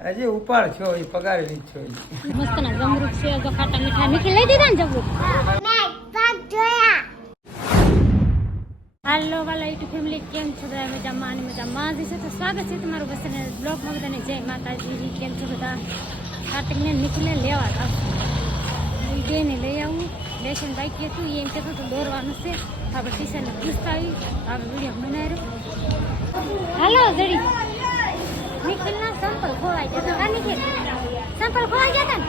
હજી ઉપાડ છો એ પગારેલી જ છો મસ્ત ના જમરૂખ છે જો ખાટા મીઠા નીકળી લઈ દીધા ને જમરૂખ હાલો વાલા યુટ્યુબ ફેમિલી કેમ છો બધા મજામાં અને મજામાં છે તો સ્વાગત છે તમારું બસને બ્લોગમાં બધાને જય માતાજી કેમ છો બધા કાર્તિકને નીકળીને લેવા હતા બેને લઈ આવું લેશન બાઈક હતું એમ કહેતું હતું દોરવાનું છે આપણે ટીશરને પૂછતા આવી આપણે વિડીયો બનાવી હાલો જડી નિખિલના સંપલ ખોવાઈ જતા કા નિખિલ સંપલ ખોવાઈ જતા ને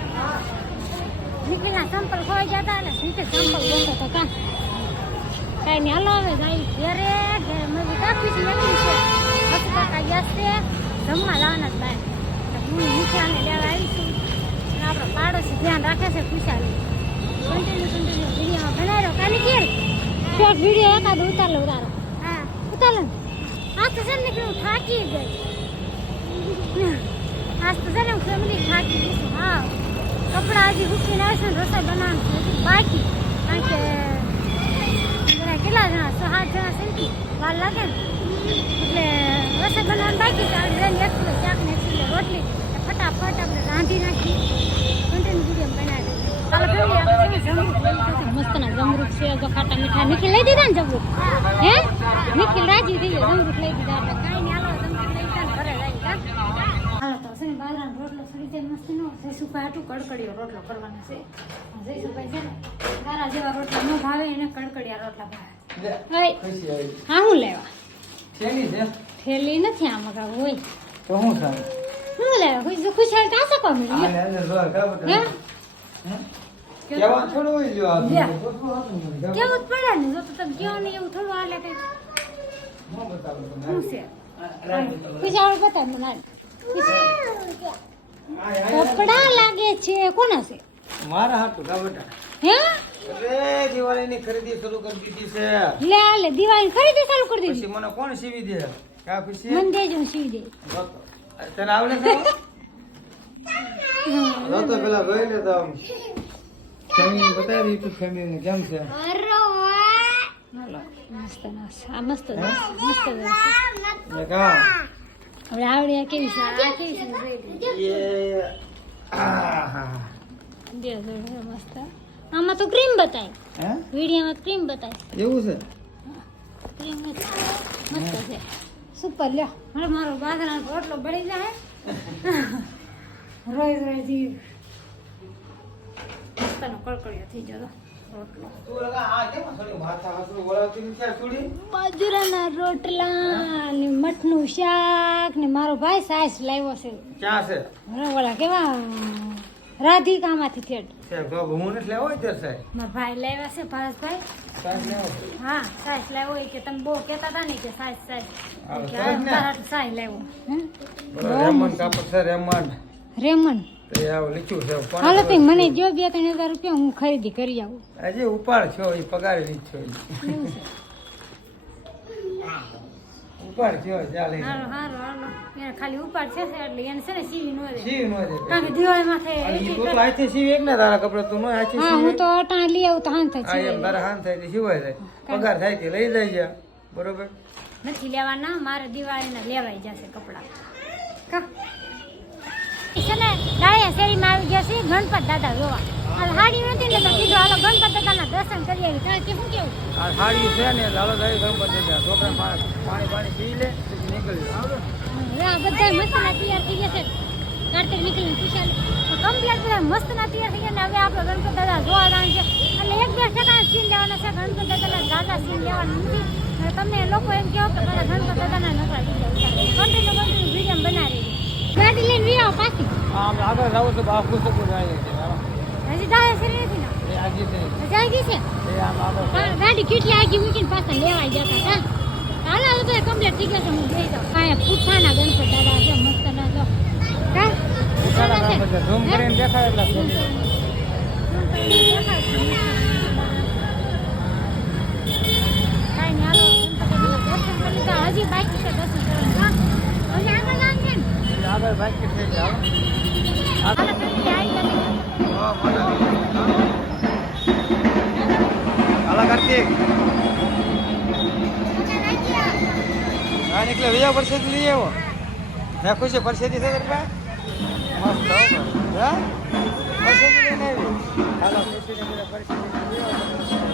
નિખિલના સંપલ ખોવાઈ જતા અને નીચે સંપલ બોલતો હતો કા કઈ નહીં હાલો હવે જાય ઘરે ઘરે મમ્મી કાપી છે એટલી છે બસ કાકા ગયા છે જમવા લાવવાના જ બહાર હું નિશાને લેવા આવીશું અને આપણો પાડોશી ધ્યાન રાખે છે ખુશાલી કન્ટિન્યુ વિડીયોમાં બનાવ્યો કા નિખિલ શોર્ટ વિડીયો એકાદ ઉતાર લો ઉતારો હા ઉતાર લો આ તો છે નીકળ્યું થાકી ગઈ આજ તો છે ને હું ફેમિલી થાકી ગઈ છું હા કપડાં હજી મૂકીને આવશે ને રસોઈ બનાવવાનું છે હજી બાકી કારણ કે બધા કેટલા જણા 6-8 જણા છે ને વાર લાગે ને એટલે રસોઈ બનાવવાનું બાકી છે આપણે એક કિલો શાક ને 1 કિલો રોટલી ફટાફટ આપણે રાંધી નાખી કન્ટિન્યુ વિડીયો બનાવી મસ્ત ના જમરૂખ છે જો ખાટા મીઠા નિખિલ લઈ દીધા ને જમરૂખ હે નિખિલ રાજી થઈ ગયો જમરૂખ લઈ દીધા એટલે કાંઈ નહીં હાલો જમરૂખ લઈ દીધા ઘરે જાય હાલો તો છે ને બાજરાનો રોટલો ફરી જાય મસ્તી નો જયસુભાઈ આટલું કડકડીયો રોટલો કરવાનો છે જયસુભાઈ છે ને તારા જેવા રોટલા ન ભાવે એને કડકડિયા રોટલા ભાવે હા હું લેવા થેલી નથી આ મગાવું હોય તો હું સારું હું લેવા ખુશાલ કાં શકો મળી કેવા થોડું હોય જો આ કેવું જ પડે ને જો તો તમે કેવો નહીં એવું થોડું હાલે કઈ શું છે ખુશાલ બતાવ મને કપડા લાગે છે કોના છે મારા હાટુ કાબટા હે અરે દિવાળીની ખરીદી શરૂ કરી દીધી છે લે દિવાળી ખરીદી ચાલુ કરી દીધી પછી મને કોણ સીવી દે કા ખુશી મને દેજો હું સીવી દે તને આવડે છે તો પેલા જોઈ લે તો ફેમિલી બતાવી યુટ્યુબ ફેમિલી કેમ છે અરે વાહ મસ્ત આ મસ્ત મસ્ત ને કા હવે આવડ્યા કેવી છે આ કેવી છે એ આહા દે મસ્ત આમાં તો ક્રીમ બતાય હે વિડીયોમાં ક્રીમ બતાય એવું છે ક્રીમ મસ્ત છે સુપર લ્યો હવે મારો બાજરાનો રોટલો બળી જાય રોજ રોજી મસ્તનો કડકડિયો થઈ જતો રોટલો તું લગા આ કેમ થોડી માથા હાસુ બોલાવતી નથી આ છોડી બાજરાના રોટલા ને મઠનું શાક ને મારો ભાઈ સાસ લાવ્યો છે ક્યાં છે ઓલા કેવા રાધિકામાંથી થેટ છે બાબુ હું નથી લેવો તે સાહેબ મારા ભાઈ લાવ્યા છે ભારતભાઈ સાહેબ લેવો હા સાસ લાવ્યો હોય કે તમે બહુ કહેતા હતા ને કે સાસ આવો કે સાસ ને? સાસ લાવ્યો રેમન કાપડ છે રેમન રેમન તે આવ લીચું છે હાલો તો મને જો 2-3 હજાર રૂપિયા હું ખરીદી કરી આવું હજી ઉપાડ છો એ પગારેલી જ છો ઉપાડ છો ચાલે હાલો એને ખાલી ઉપાડ છે એટલે એને છે ને સીવી નો દે સીવી નો દે કારણ કે દિવાળીમાં તું થાય તો આથી સીવી એક ને તારા કપડા તું નો આથી હા હું તો અટાણ લઈ આવું તો હાન થાય આ એમ સીવી તારા હાન થાય સિવાય જાય પગાર થાય તે લઈ જાય જા બરોબર નથી લેવાના મારે દિવાળીના લેવાઈ જશે કપડા કા છે ને ડાળિયા શેરીમાં આવી ગયા છે ગણપત દાદા જોવા હાલ હાડી નથી ને તો કીધું હાલો ગણપત દાદાના દર્શન કરી આવી તારે કે શું કેવું આ સાડી છે ને લાલો દાઈ ગણપત દેતા છોકરા પાણી પી લે પછી નીકળી આવડે આ બધા મસ્તના તૈયાર થઈ ગયા છે કાર્તિક નીકળીને ખુશાલી કમ્પ્લીટ બધા મસ્તના તૈયાર થઈ ગયા ને હવે આપણે ગણપત દાદા જોવા જવાનું છે એટલે 1-2 સેકન્ડ સીન લેવાના છે ગણપત દાદાના દાદા સીન લેવાના નથી અને તમને લોકો એમ કહો કે બધા ગણપત દાદાના નકરા વિડીયો વિડીયો બનાવી ગાડી લઈને વી આવો પાછી આમ આગળ જાવ તો બા પુસ્તકો જાય છે હજી ડાળે શેરી નથી ના એ આગી છે જાય ગઈ છે એ આમ આગળ ગાડી કેટલી આગી મૂકીને પાછા લેવાઈ જતા હતા હાલો હવે તો કમ્પ્લીટ થઈ ગયા છે હું જઈ જાઉં કાંઈ પૂછાના ગણપત દાદા છે મસ્ત ના જો કાંઈ પૂછાના છે ઝૂમ કરીને દેખાય એટલા કાંઈ નહીં હાલો દર્શન કરી લીધા હજી બાકી છે દર્શન કરવાનું હજી આગળ જવાનું છે ને આગળ બાકી થઈ જાવ હાલો ફેમિલી આવી તમે હાલા કાર્તિક હા નીકળે વિજય પરસેદ લઈ આવો મેં ખુશી પરસેદી છે તારી પાસે મસ્ત હો ભાઈ. હા? પસંદ લઈને આવી. હાલો, ખુશીને બધા પરિસ્થિતિ જોયો.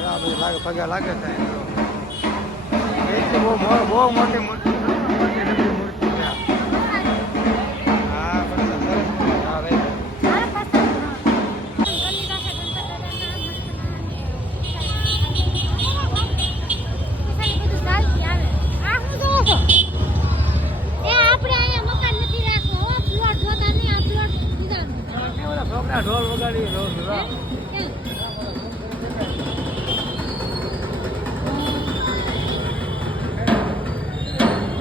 આ બધું લાગે, પગે લાગે થાય. એટલી બહુ મોટી મૂર્તિ છે. હા, પણ સરસ. હા, રહી ગઈ. મારા પાસે ગલી પાસે ગણપત બધું ચાલતી આવે. આ શું જોવો છો? એ આપણે અહીંયા મકાન નથી રાખવું હો, પ્લોટ જોતા નહીં, આ પ્લોટ બીજાનો. ઓલા છોકરા ઢોલ વગાડી રોજ કેમ?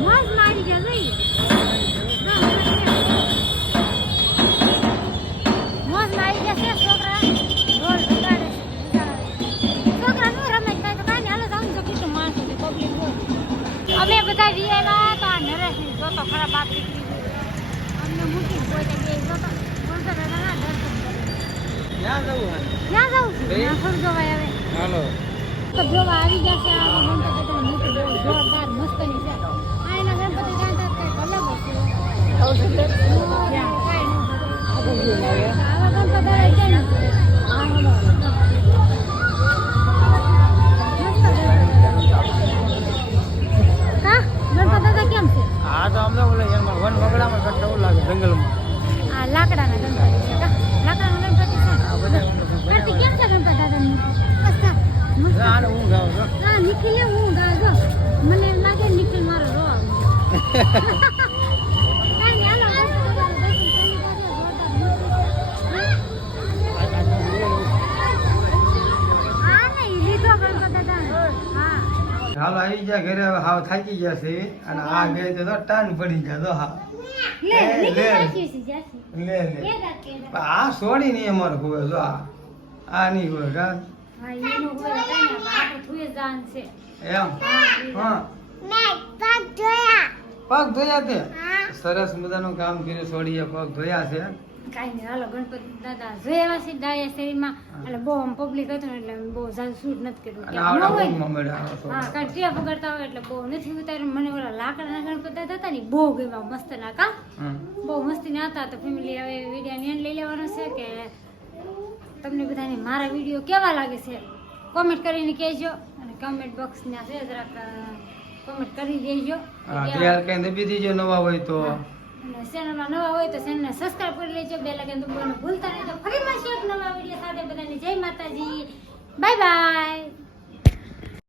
મોજ મારી ગયા જોઈ. મોજ મારી ગયા છે છોકરા ઢોલ વગાડે છે. છોકરા નું રમે થાય તો કાંઈ હાલો જાઉં તો કેટલું માણસો છે પબ્લિક બહુ. અમે બધા વિયેલા તો આ નરેશની જોતો ખરા બાપ દીકરી અમને મૂકી કોઈ બે જોતો બોલતો દાદા દર્શન કરે. ક્યાં જવું હે? ક્યાં જાઉં છું? ભાઈ? ત્યાં થોડું જોવાય હવે. હાલો. તો જોવા આવી જશે આ ગણપતિ દાદાની મૂર્તિ બહુ જોરદાર મસ્તની છે. આ એના ગણપતિ દાદા કંઈક અલગ જ છે. આવા ગણપતિ દાદા ક્યાં નથી. કા ગણપતિ દાદા કેમ છે? આ તો અમને ઓલા એમાં વન વગડામાં કરતા એવું લાગે જંગલમાં. આ લાકડાના ગણપતિ છે કા લાકડાના ગણપતિ છે. આ બધા ગણપતિ. કાર્તિક કેમ છે ગણપતિ દાદાની મસ્ત મસ્ત. આને ઊંઘ આવે છે. હા નિખિલે હું ગાજો મને એમ લાગે નિખિલ મારો રો હાલો આવી ગયા ઘરે હવે હાવ થાકી ગયા છે અને આ ગઈ તો ટાન પડી ગયા તો હા લે નિખિલ લે. સાચી છે જાસી લે લે પણ આ સોડી નહીં અમારે હોવે જો આ નહીં હોય કા હા એનો હોય કાઈ ના આપણે થુએ જાન છે એમ હા પગ ધોયા તે સરસ મજાનું કામ કર્યું સોડીએ પગ ધોયા છે કાઈ નહીં હાલો ગણપતિ દાદા જોયા છે ડાયા શેરીમાં એટલે બહુ આમ પબ્લિક હતું ને એટલે બહુ જાજુ શૂટ નથી કર્યું અને કે ન આવડા હોય પગમાં મળ્યા આ હા સોડા. કારણ ટીયા પકડતા હોય એટલે બહુ નથી ઉતાર્યું મને ઓલા લાકડાના ગણપતિ દાદા હતા ને ઈ બહુ ગમ્યા મસ્ત ના કા હમ. બહુ મસ્તી ના હતા તો ફેમિલી હવે વિડીયો એન્ડ લઈ લેવાનો છે કે તમને બધાને મારા વિડીયો કેવા લાગે છે કોમેન્ટ કરીને કહેજો અને કમેન્ટ બોક્સના છે જરાક કોમેન્ટ કરી દેજો હા ત્યાર કઈ દબી દીજો નવા હોય તો અને ચેનલમાં નવા હોય તો ચેનલને સબસ્ક્રાઇબ કરી લેજો બેલ આઇકન દબાવવાનું ભૂલતા નહીં તો ફરી મળીશું એક નવા વિડીયો સાથે બધાને જય માતાજી બાય બાય